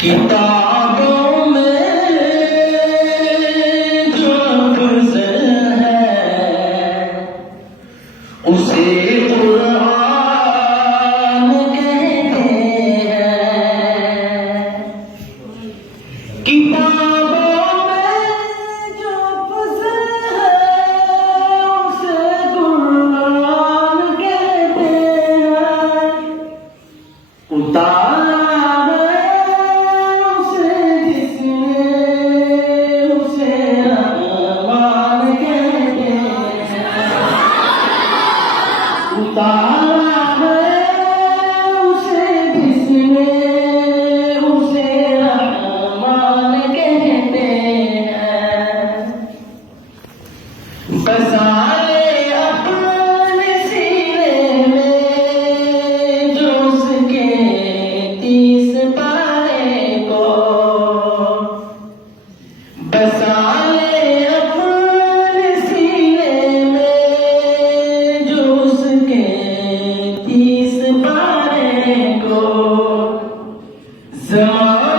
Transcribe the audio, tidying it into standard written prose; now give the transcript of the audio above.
किताबों में जो गुज़र है उसे कुरान कहते हैं। किताबों में जो गुज़र है उसे कुरान कहते हैं। उतारा उतारा है उसे जिसने उसे रहमान कहते हैं। बसाए अपने सीने में जो उसके 30 पारे को, बसाए अपने सीने में जो उसके 30 पारे को। ज़माने